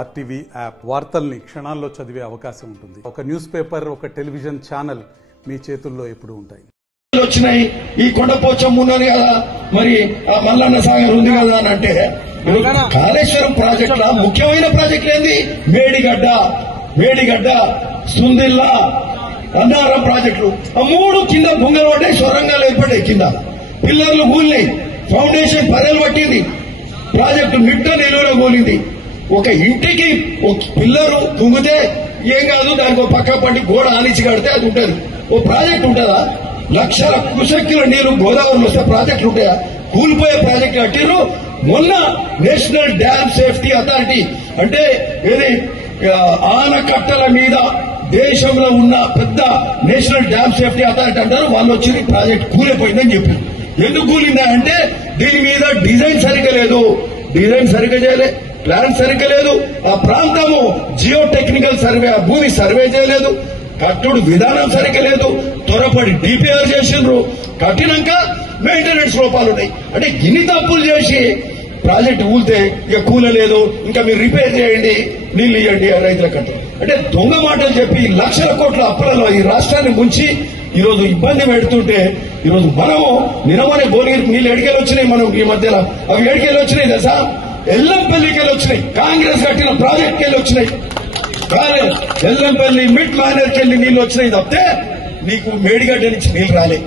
RTV app వార్తల్ని క్షణాల్లో చదివే అవకాశం ఉంటుంది. ఒక న్యూస్ పేపర్, ఒక టెలివిజన్ ఛానల్ మీ చేతుల్లో ఎప్పుడూ ఉంటాయి. వచ్చినాయి ఈ కొండపోచం ఉన్నది కదా, మరి ఆ మల్లన్న సాగర్ ఉంది కదా అని అంటే కాళేశ్వరం ప్రాజెక్ట్ లా ముఖ్యమైన ప్రాజెక్టులు ఏంది? మేడిగడ్డ, సుందిల్లా, అన్నారం ప్రాజెక్టులు. ఆ మూడు కింద బొంగలు పడ్డాయి, సొరంగాలు ఏర్పడ్డాయి, కింద పిల్లర్లు కూలినాయి, ఫౌండేషన్ పదేలు పట్టింది, ప్రాజెక్టు మిట్ట నిలువలో కూలింది. ఒక ఇంటికి ఒక పిల్లరు తుంగితే ఏం కాదు, దానికి ఒక పక్క పట్టి గోడ ఆనిచి కడితే అది ఉంటుంది. ఓ ప్రాజెక్ట్ ఉంటుందా? లక్షల కుశక్తుల నీరు గోదావరిలో వస్తే ప్రాజెక్టులు ఉంటాయా? కూలిపోయే ప్రాజెక్టు కట్టిరు. మొన్న నేషనల్ డ్యామ్ సేఫ్టీ అథారిటీ అంటే ఏది ఆనకట్టల మీద దేశంలో ఉన్న పెద్ద నేషనల్ డ్యామ్ సేఫ్టీ అథారిటీ అంటారు, వాళ్ళు వచ్చి ప్రాజెక్ట్ కూలిపోయిందని చెప్పారు. ఎందుకు కూలిందా అంటే దీని మీద డిజైన్ సరిగ్గా లేదు, డిజైన్ సరిగ్గా చేయలే, ప్లాన్ సరిగ్గా లేదు, ఆ ప్రాంతము జియో టెక్నికల్ సర్వే, ఆ భూమి సర్వే చేయలేదు, కట్టుడు విధానం సరిగ్గా లేదు, త్వరపడి డిపిఆర్ చేసిండ్రు, కట్టినాక మెయింటెనెన్స్ లోపాలు ఉన్నాయి. అంటే ఇన్ని తప్పులు చేసి ప్రాజెక్టు కూలితే ఇక కూలలేదు, ఇంకా మీరు రిపేర్ చేయండి, నీళ్లు ఇవ్వండి రైతులకు. అంటే దొంగ మాటలు చెప్పి లక్షల కోట్ల అప్పులలో ఈ రాష్ట్రాన్ని ముంచి ఈరోజు ఇబ్బంది పెడుతుంటే, ఈరోజు మనము నిరమనే భువనగిరికి నీళ్లు ఎడికెళ్ళి వచ్చినాయి. మనం ఈ మధ్యలో అవి ఎడికెళ్ళి వచ్చినాయి తెలుసా? ఎల్లంపల్లికెళ్ళి వచ్చినాయి, కాంగ్రెస్ కట్టిన ప్రాజెక్ట్కి వెళ్ళి వచ్చినాయి. ఎల్లంపల్లి మిడ్ మానేర్కెళ్ళి నీళ్లు వచ్చినాయి తప్పితే నీకు మేడిగడ్డ నుంచి నీళ్లు రాలే.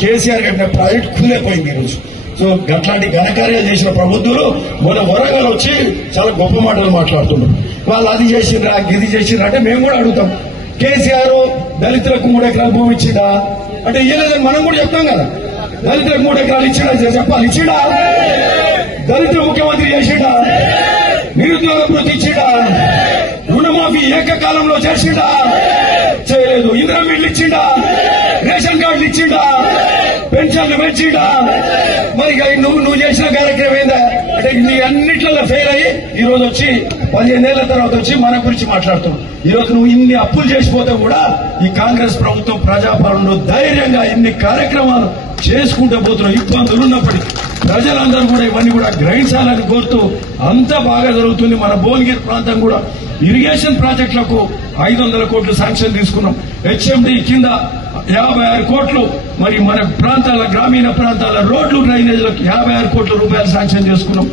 కేసీఆర్ కట్టిన ప్రాజెక్ట్ కూలిపోయింది ఈరోజు. సో అట్లాంటి ఘనకార్యాలు చేసిన ప్రభుత్వాలు మొన్న వరంగల్ వచ్చి చాలా గొప్ప మాటలు మాట్లాడుతున్నారు. వాళ్ళు అది చేసిండ్రా, గిది చేసిండ్రా అంటే మేము కూడా అడుగుతాం. కేసీఆర్ దళితులకు 3 ఎకరాల భూమి ఇచ్చిందా అంటే ఇవ్వలేదని మనం కూడా చెప్తాం కదా. దళితులకు 3 ఎకరాలు ఇచ్చిండా చెప్పాలి, ఇచ్చిండా? దళితుల ముఖ్యమంత్రి చేసిండా? నిరుద్యోగ వృత్తి ఇచ్చిండా? రుణమాఫీ ఏకకాలంలో చేసిండా? చేయలేదు. ఇందిరా మిల్లు ఇచ్చిండా? రేషన్ కార్డులు ఇచ్చిండా? పెన్షన్లు పెంచిండా? మరి నువ్వు చేసిన కార్యక్రమం ఏందా అంటే నీ అన్నిట్లలో ఫెయిల్ అయ్యి ఈ రోజు వచ్చి 15 ఏళ్ల తర్వాత వచ్చి మన గురించి మాట్లాడుతున్నావు. ఈ రోజు నువ్వు ఇన్ని అప్పులు చేసిపోతే కూడా ఈ కాంగ్రెస్ ప్రభుత్వం ప్రజాపాలనలో ధైర్యంగా ఇన్ని కార్యక్రమాలు చేసుకుంటూ పోతున్నావు. ఇబ్బందులు ఉన్నప్పటికీ ప్రజలందరూ కూడా ఇవన్నీ కూడా గ్రహించాలని కోరుతూ అంతా బాగా జరుగుతుంది. మన భువనగిరి ప్రాంతం కూడా ఇరిగేషన్ ప్రాజెక్టులకు 500 కోట్లు శాంక్షన్ తీసుకున్నాం. హెచ్ఎండి కింద 56 కోట్లు, మరి మన ప్రాంతాల గ్రామీణ ప్రాంతాల రోడ్లు డ్రైనేజీలకు 56 కోట్ల రూపాయలు శాంక్షన్ చేసుకున్నాం.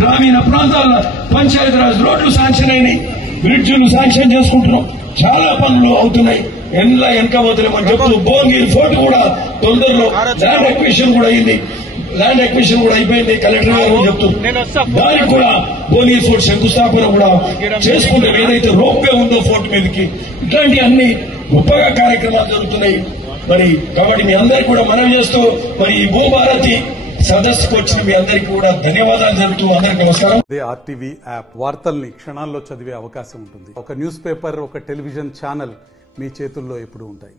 గ్రామీణ ప్రాంతాల పంచాయతీరాజ్ రోడ్లు శాంక్షన్ అయినాయి, బ్రిడ్జిలు శాంక్షన్ చేసుకుంటున్నాం. చాలా పనులు అవుతున్నాయి. వెనక పోతలేమని చెప్తూ భువనగిరి ఫోర్ట్ కూడా తొందరలో ల్యాండ్ ఎక్విజిషన్ కూడా అయింది, ల్యాండ్ ఎక్విజిషన్ కూడా అయిపోయింది. కలెక్టర్ గారు చెప్తూ దానికి కూడా భువనగిరి ఫోర్ట్ శంకుస్థాపన కూడా చేసుకుంటాం. ఏదైతే రోప్వే ఉందో ఫోర్ట్ మీదకి, ఇట్లాంటి అన్ని గొప్పగా కార్యక్రమాలు జరుగుతున్నాయి. మరి కాబట్టి మీ అందరికీ కూడా మనవి చేస్తూ మరి ఈ భూభారతి సదస్సుకు వచ్చిన మీ అందరికీ కూడా ధన్యవాదాలు చెబుతూ అందరికీ నమస్కారం. ఆర్టీవీ యాప్ వార్తల్ని క్షణాల్లో చదివే అవకాశం ఉంటుంది. ఒక న్యూస్ పేపర్, ఒక టెలివిజన్ ఛానల్ మీ చేతుల్లో ఎప్పుడూ ఉంటాయి.